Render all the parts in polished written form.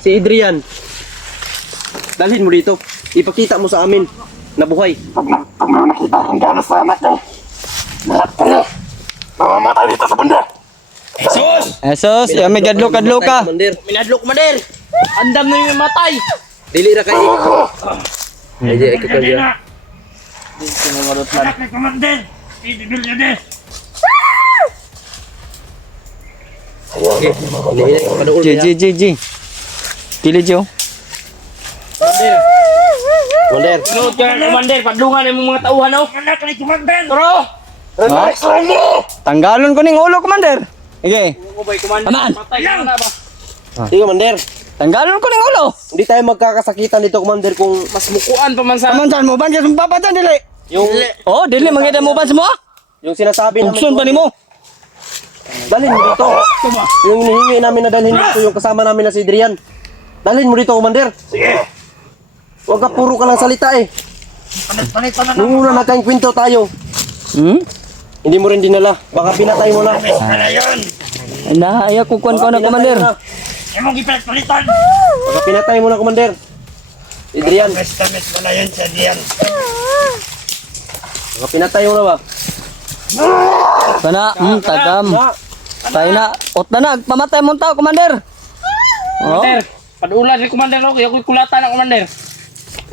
Si Adrian. Dalhin mo dito. Ipakita mo sa amin na buhay. Pag nakita kong gano'n sa anak ko, lahat kayo, mamamatay dito sa bunda. Jesus, may kadlo-kadlo ka. Commander. Minadlo, Commander. Andam na yung matay. Dili ra kay. Ay, di ay kakal dia. Sinungarot man. Anak ni Commander, idibil niya din. Ini paduol Ji, ya. ji, ji, ji. Kili Jo. Commander. Sunod ka, Commander. Padlungan yung mga tauhan, oh. Anak ni Commander, Toro. Ha? Tanggalon ko ning ulo, Commander. Sige. Ako ba'y, Commander? Aman. Patay ka na ba? Sige, Commander. Tanggalon ko ning ulo. Hindi tayo magkakasakitan dito, Commander, kung Mas mukuan pa man sa... Kamansan mo ban yung papatan dili. yung Oh, dili mangida mo ban mo? yung sinasabi namin. Ukson pa nimo. Dalhin mo dito. Yung hinihingi namin na dalhin dito yung kasama namin na si Adrian. Dalhin mo dito, Commander. sige, Huwag ka puro ka lang salita eh. panit pa na Nung una nagkakwento tayo, hindi mo rin dinala. Baka pinatay mo na. Wala yun, Nahaya ko kuan ko na, Commander. yung mong ipinagpalitan. Baka pinatay mo na, Commander. Adrian, Mes wala yun sa diyan. baka pinatay mo na ba? Kana, tagam. Ah, Tayo na, ot na pamatay mo tao, Commander. Oh, Commander. Padulan ni Commander, oh. Kaya ako'y kulatan ng Commander.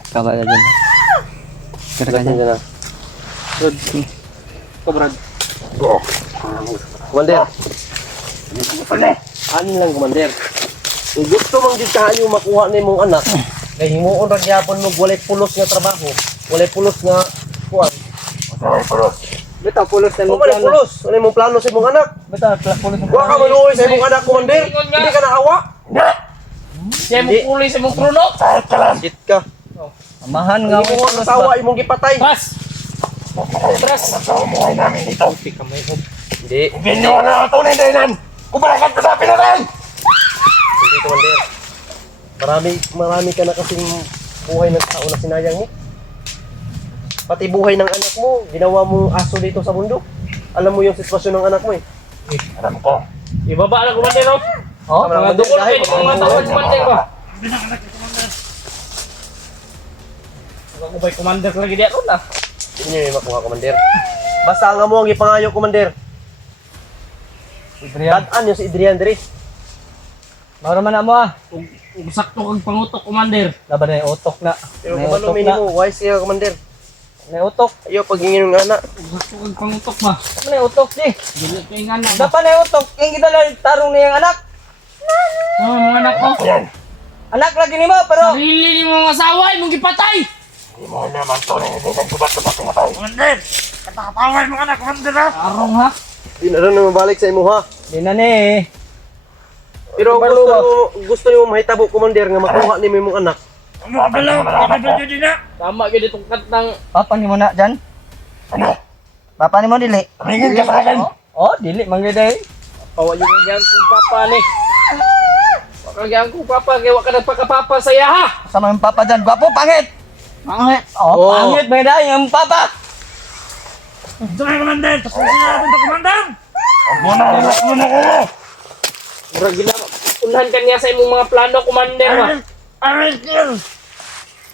kaba na dyan. Kira ka dalhin dyan. ka na. Ito, Brad. Commander. Ano lang, Commander? Kung gusto mong ditahan yung makuha ni mong anak, kaya himuon ra gyapon mo walay pulos nga trabaho, walay pulos nga kuan. Bitaw, pulos na Mo walay pulos, ano mong plano sa imong anak? Bitaw, pulos na Wa ka manuoy sa imong anak, Commander. Hindi ka naawa. Siya mo pulis sa mong trono. Shit ka. Amahan nga Hindi mo asawa imong gipatay. Tras. Tras. Hindi. Binyo na ang tunay dahilan. Kumalakat ka sa pinatay. Hindi, Commander. Marami ka na kasing buhay ng tao na sinayang mo. Pati buhay ng anak mo, ginawa mo aso dito sa bundok. Alam mo yung sitwasyon ng anak mo eh. Alam ko, Ibaba na, Commander, oh. Oh, Mga dukol kayo ng mga tauhan, Commander, ba? Ako ba'y Commander lagi diyan, oh, na? Hindi nyo yung makuha, Commander. Basta nga mo ang ipangayo, Commander. Dadaan yung si Adrian Dres. Mara man na mo ah. Kung sakto kang pangutok, Commander. Laban na yung utok na. Pero May kung ano utok na. minimo, wise kaya, Commander. May utok. Ayaw pagingin ng anak. Kung sakto kang pangutok ba? May utok di. Gilit ka yung anak ba? Dapat na yung utok. Yung gidala tarong niyang anak. Oh, mga anak ko. Anak lagi ni mo pero Sarili ni mong asawa, imong gipatay. di mo naman tunay na dahilan kung ba't ka pinatay. Commander, katakapaway mo anak, Commander ha. Arong ha? Hindi na rin mabalik sa imo, ha? di na ni. Pero gusto nyo mahitabo, Commander, nga makuha ni mo yung anak. Ano ka ba lang? Kapatid nyo din na. Tama ka ditong kantang Papa ni mo na dyan. Ano? Papa ni mo dili. Tingin ka sa akin. Oh, dili manggida eh. pawa yung kanyang kong papa ni. Kanyang kong papa, kaya wak ka nagpakapapa saya ha? Sama yung papa dyan. Gwapo, pangit. Pangit. Oh, Oh. pangit manggida yung papa. Ito na, Commander. Tapos na natin ito, Commander. Huwag mo na, relax mo na kayo. Murag ginawa. Unhan ka niya sa imong mga plano, Commander ba? I will kill.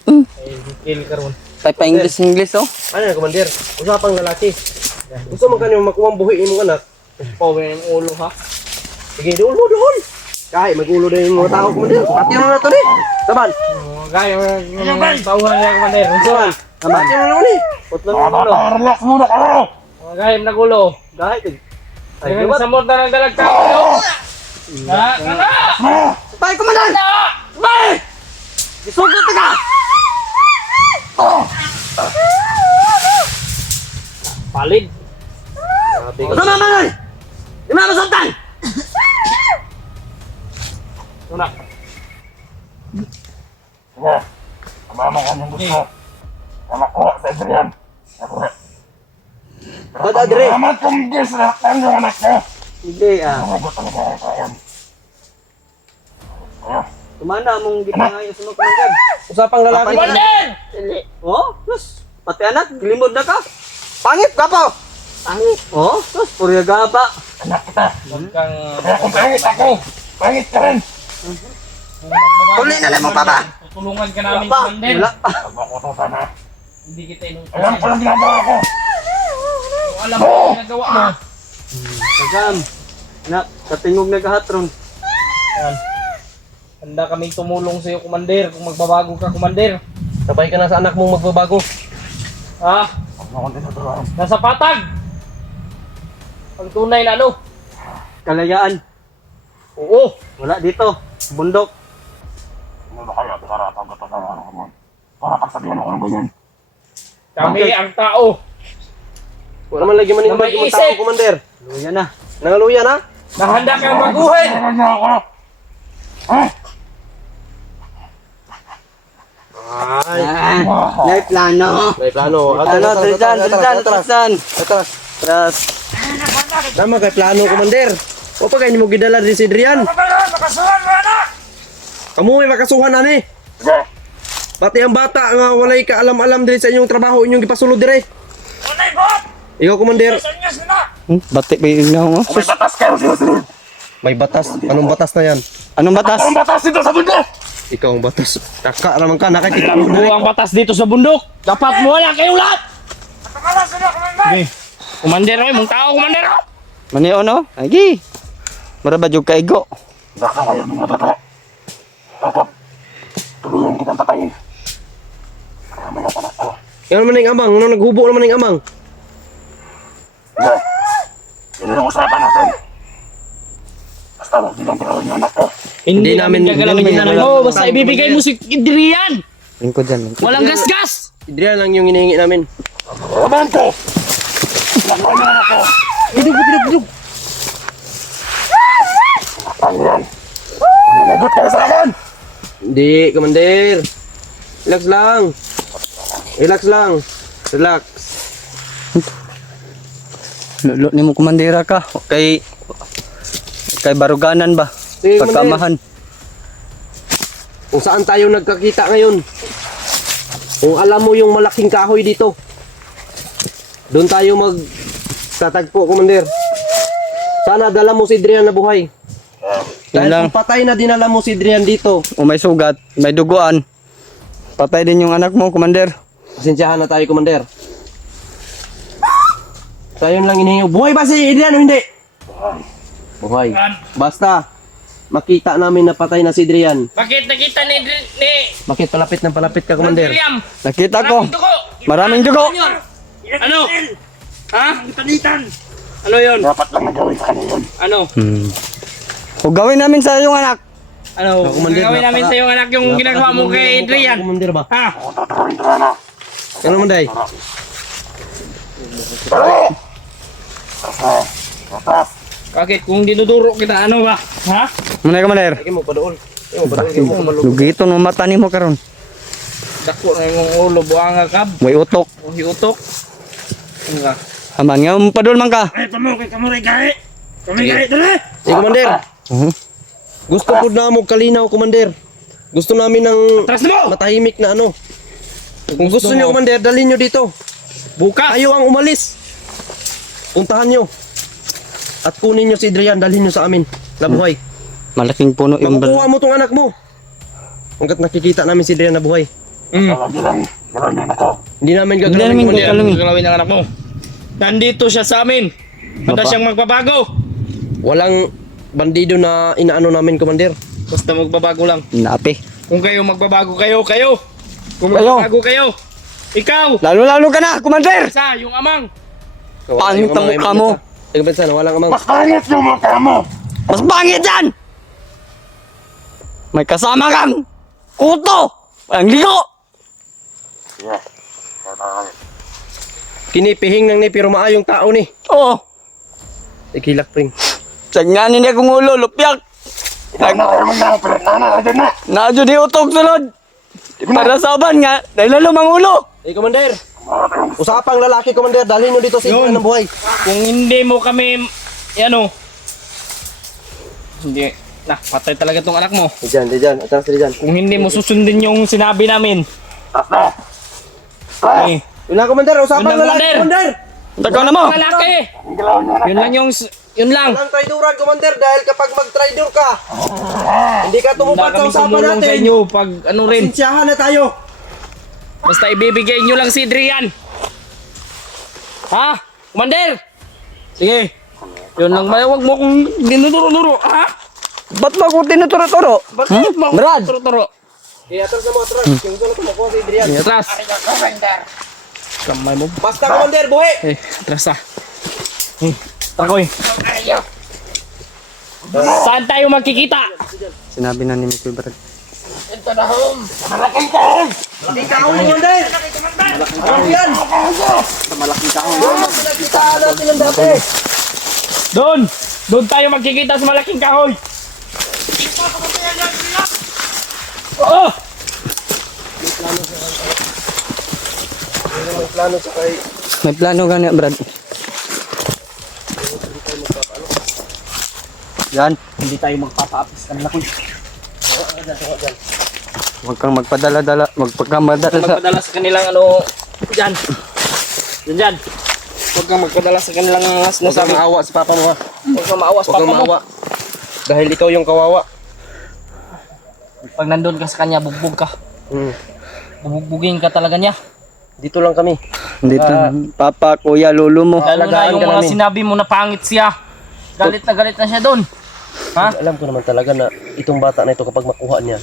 Ay, kill ka ron. Tay pa English oh. Ano yan, Commander? Usapang lalaki. Gusto mo kanyo makuha ang buhay imong anak? Pawin ang ulo ha? Sige, doon mo, doon. Kahit magulo na yung mga tao, Commander. Pati mo na ito, ni. Taban. Gaya mga tauhan niya, Commander. Taban. Pati mo naman, eh. Putlan mo ulo. Relax muna kayo. Mga gaya nagulo. Kahit. Ay, Ay, diba? sa morta ng dalag ka ulo. Kana! Tay, kumanan! Bay! Isugot ka! Palid. Grabe ka. Ano naman? Di mo masuntan! Tuna. Sige. Kumama ka ng gusto. Kamakuha sa Adrian. Nakuha. Ba't, Adre? Salamat kong Diyos na naktan yung anak ko. Hindi ah. Huwag talaga ako kayan. Tumana mong gipangayo sa mga kumanan. Usapang lalaki. Commander! Oh, plus. Pati anak, gilimod na ka. Pangit ka pa! Pangit. Oh, plus, purya gaba. Anak kita. Huwag kang... Kaya kung pangit ako, pangit ka rin. Uli na lang mo, Papa. Tutulungan ka namin, Papa, Commander. wala pa. Hindi kita inutusan. Alam ko lang ginagawa ko. Kung alam mo ang ginagawa mo. Sagam. Anak, katingog naghahatron. Yan. Handa kaming tumulong sa iyo, Commander, kung magbabago ka, Commander. Sabay ka na sa anak mong magbabago. Ha? Nasa patag. Ang tunay na ano? Kalayaan. Oo. Wala dito. Bundok. Kami Okay. ang tao. Wala man lagi maningmay Na may yung isip. tao, Commander. Luya na. Nangaluya na? Na handa kang baguhin. Ay. May plano. May plano. Ano, Tristan, Tristan, Tristan. Atras. Tras. Tama kay plano, Commander. O pa kayo mo gidala din si Adrian. Makasuhan mo na! Kamu may makasuhan na ni. Pati ang bata nga walay ka alam-alam din sa inyong trabaho inyong gipasulod dire. Unay bot! Ikaw, Commander. Sanyas na! Batik ba yung mo? May batas kayo sinusunod! May batas. Anong batas na yan? Anong batas? Ang batas dito sa bundok! Ikaw ang batas. Taka naman ka. Nakikita mo. Buo ang batas dito sa bundok. Dapat mo wala kayong lahat. Pakalas na, Commander! Okay. Commander, ay mong tao, Commander. Manio no? Agi. Maraba jud kaigo. Baka kayo mga bato. Dapat, tulungan kitang patayin. Kaya mga panas ko. Yan naman yung amang. Ano naghubo naman yung amang? Hindi. Yun ang usapan natin. Basta huwag nilang tirawin yung anak ko. Hindi namin- namin gagalawin hindi yung namin anak mo. gagalawin. Basta ibibigay mo si Adrian. Lingkod dyan. Lingkod. Walang gasgas. Adrian lang yung hinihingi namin. Laban ko! Laban yung anak ko! Bidug. Pangyan! Nanagot kayo sa akin! Hindi, Commander. Relax lang. Relax lang. Relax. Lulo ni mo kumandira ka. Kay baruganan ba? Sige, Pagkamahan. Kung saan tayo nagkakita ngayon. Kung alam mo yung malaking kahoy dito. Doon tayo magtatagpo, Commander. Sana dala mo si Adrian na buhay. Yan Dahil lang. kung patay na dinala mo si Adrian dito, O may sugat, may duguan. Patay din yung anak mo, Commander. pasensyahan na tayo, Commander. So, yun lang hinihingi. Buhay ba si Adrian o hindi? Buhay. Basta, makita namin na patay na si Adrian. Bakit nakita ni Bakit palapit ng palapit ka, Commander? William? Nakita ko. Maraming dugo. Maraming dugo. Ano? Ha? Panitan. Ano yun? Dapat lang nagawin sa kanya yun. Ano? O gawin namin sa iyong anak. Ano? Commander, Gagawin namin sa iyong anak yung ginagawa mo kay Adrian. Commander ba? Ha? Tuturuin ko na. Ano man, Day? Tapos, Bakit? Kung dinuduro kita, ano ba? Ha? Muna Commander. Lagi mo pa doon. Lagi mo pa doon. Lagi mo pa doon. Lugito no mata nimo karon. Dako na yung ulo, buanga kab. May utok. Hiutok. Ano ka? Aman nga padul man ka. ay mo kay kamuray gahe! Kamuray gahe, dali! Sige, Commander. Gusto po na mo kalinaw, Commander. Gusto namin ng Tras mo! matahimik na ano. Kung gusto niyo, Commander, dalhin niyo dito. Bukas! Ayaw ang umalis. Puntahan niyo. At kunin niyo si Adrian, dalhin niyo sa amin. Labuhay. Malaking puno yung Makukuha mo tong anak mo. Hanggat nakikita namin si Adrian na buhay. Lagi lang, gawin yung anak ko. Hindi namin Hindi gagawin, namin Commander. gagawin. Galawin ang anak mo. Nandito siya sa amin. Handa Baba. siyang magbabago. Walang bandido na inaano namin, Commander. Basta magbabago lang. Naapi. Kung kayo magbabago kayo. Kung Kayo. magbabago kayo. Ikaw! Lalo ka na, Commander. Isa, yung amang. Pangit ang mukha mo. Taga Bensan, walang amang. Mas pangit yung mukha mo! Mas pangit yan! May kasama kang kuto! Ang ligo! Yeah. Kinipihing ng ni, pero maayong tao ni. Oo. Ikilak, pring. Sagnanin niya kung ulo, lupyak. Huwag na kayo magnapilit na nandiyan na! Nadyo di utok sulod. Para saban nga, dahil lalo mang ulo. Commander. Usapang lalaki, Commander. Dalhin nyo dito si Adrian ng buhay. Kung hindi mo kami, ano, hindi, patay talaga tong anak mo. Diyan. Atras diyan. Kung hindi mo susundin yung sinabi namin. Eh, Yun na, Commander. Usapang Yun na, lalaki, Commander. Commander. Takaw na mo. lalaki! Ang galaw niya na. Yun lang yung Yun lang. Walang traidoran, Commander, dahil kapag mag-traidor ka, hindi ka tumupad sa usapan tumulong sa natin. inyo pag ano rin. Pasensyahan na tayo. Basta ibibigay nyo lang si Adrian. Ha? Commander! Sige. Yun lang, huwag mo kong dinuduro-duro. Ha? Ba't mo ako tinuturo-turo? Bakit mo Brad! turo-turo? Kaya atras na mo, atras. Yung gulo ko makuha kay Adrian. Sige, atras. Kamay mo. Basta, Commander, buhay! Eh, atras na. Takoy. Saan tayo magkikita? Sinabi na ni Mikoy Brad. Malaking kahon, Commander! Ano yan? Sa malaking kahon. Pinagkitaan natin ng dati. Doon! Doon tayo magkikita sa malaking kahoy! Oo! May plano sa kay... May plano gani Brad. Yan. Hindi tayo magpapaapis kanila ko. Huwag kang magpadala-dala. Magpagkamadala sa... Magpadala sa kanilang ano... Diyan! Diyan! Huwag kang magpadala sa kanilang mga Huwag kang sinasabi. maawa sa papa mo, ha? Huwag kang maawas Huwag papa kang mo. maawa. Dahil ikaw yung kawawa. Pag nandun ka sa kanya, bugbog ka. Bubugbugin ka talaga niya. Dito lang kami. Dito. Papa, kuya, lolo mo. Lalo na alagaan yung ka mga namin. sinabi mo na pangit siya. Galit na siya doon. Ha? Alam ko naman talaga na itong bata na ito kapag makuha niya,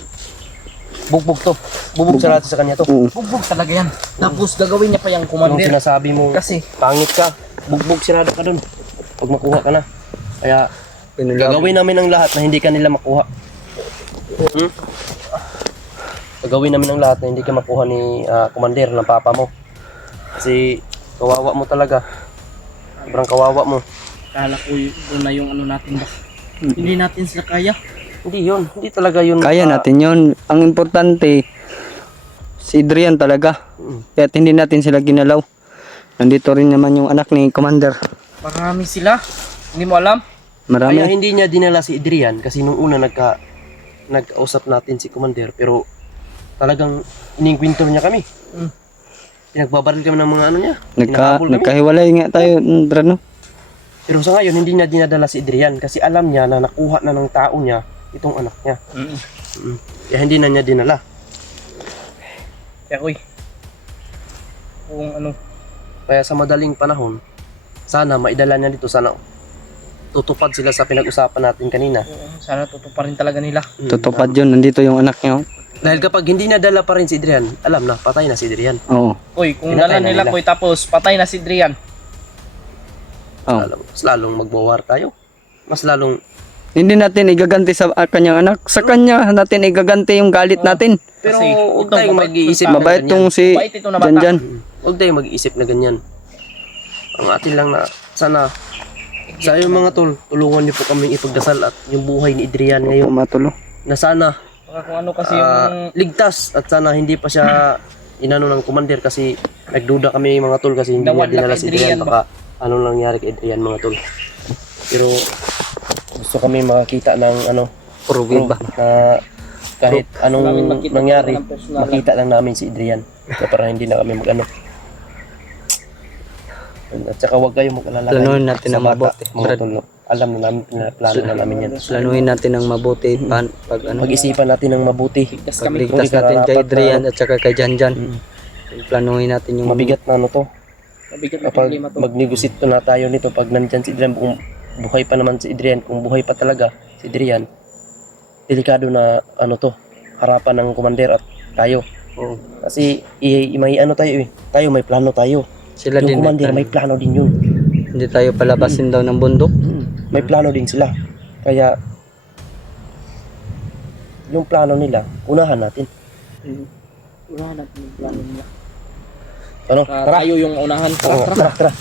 bugbog to. Bubog sa lahat sa kanya to. Oo. Bugbog talaga yan. Tapos gagawin niya pa yung Yung commander. sinasabi mo, Kasi pangit ka, bugbog sirado ka dun. Pag makuha ka na. Kaya Pinulab. gagawin namin ang lahat na hindi ka nila makuha. Gagawin namin ang lahat na hindi ka makuha ni commander ng papa mo. Kasi kawawa mo talaga. Sobrang kawawa mo. kala ko yun na yung ano natin ba. Hindi natin sila kaya. Hindi yun. Hindi talaga yun. Kaya natin yun. Ang importante, si Adrian talaga. Kaya hindi natin sila ginalaw. Nandito rin naman yung anak ni Commander. Marami sila. Hindi mo alam? Kaya Marami. hindi niya dinala si Adrian kasi nung una nagkausap natin si commander pero talagang iningkwento niya kami. Pinagbabaril kami ng mga ano niya. Hinahabol kami. Nagkahiwalay nga tayo, Brad, no? Pero sa ngayon, hindi niya dinadala si Adrian kasi alam niya na nakuha na ng tao niya itong anak niya. Kaya hindi na niya dinala. Kaya koy. Kung ano. Kaya sa madaling panahon, sana maidala niya dito. Sana tutupad sila sa pinag-usapan natin kanina. Sana tutuparin talaga nila. Tutupad yun. Nandito yung anak niya, oh. Dahil kapag hindi nadala pa rin si Adrian, alam na, patay na si Adrian. Oo. Koy, kung Pinatay dala na nila nila. koy tapos patay na si Drian. Oh. Mas lalong magbawar tayo. Mas lalong Hindi natin igaganti sa kanyang anak. Sa kanya natin igaganti yung galit natin. pero Kasi huwag ito, tayong mabait mag-iisip to na Mabait ganyan. tong si Mabait ito na bata. Janjan. Huwag tayong mag-iisip na ganyan. Ang atin lang na sana sa iyo mga tol, tulungan niyo po kami ipagdasal at yung buhay ni Adrian ngayon Matulo. na sana Baka kung ano kasi yung ligtas at sana hindi pa siya inano ng commander kasi nagduda kami mga tol kasi hindi Dawal niya dinala na kay si Adrian Adrian baka ano nangyari kay Adrian mga tol. Pero gusto kami makakita ng ano Purugin ba? na kahit anong namin makita nangyari ng personal. makita lang namin si Adrian kaya para hindi na kami mag-ano. At saka huwag kayong mag-alala Planuhin natin sa ang bata, mabuti, mga Brad. tol, no? Alam na namin, plano na namin yan. Planuhin natin ng mabuti. Pag ano, Mag-isipan natin ng mabuti. pagligtas natin kay Adrian at saka kay Janjan. Planuhin natin yung Mabigat na ano to. mabigat na Kapag problema to. mag-negosito na tayo nito, pag nandyan si Adrian, kung buhay pa naman si Adrian, kung buhay pa talaga si Adrian, delikado na ano to, harapan ng commander at tayo. Kasi may ano tayo eh, tayo may plano tayo. sila Yung din. commander may plano din yun. Hindi tayo palabasin daw ng bundok. May plano din sila. Kaya yung plano nila, unahan natin. Wala natin yung plano nila. Ano? Tara, Tayo yung unahan. Tara, Oo, tara. tara.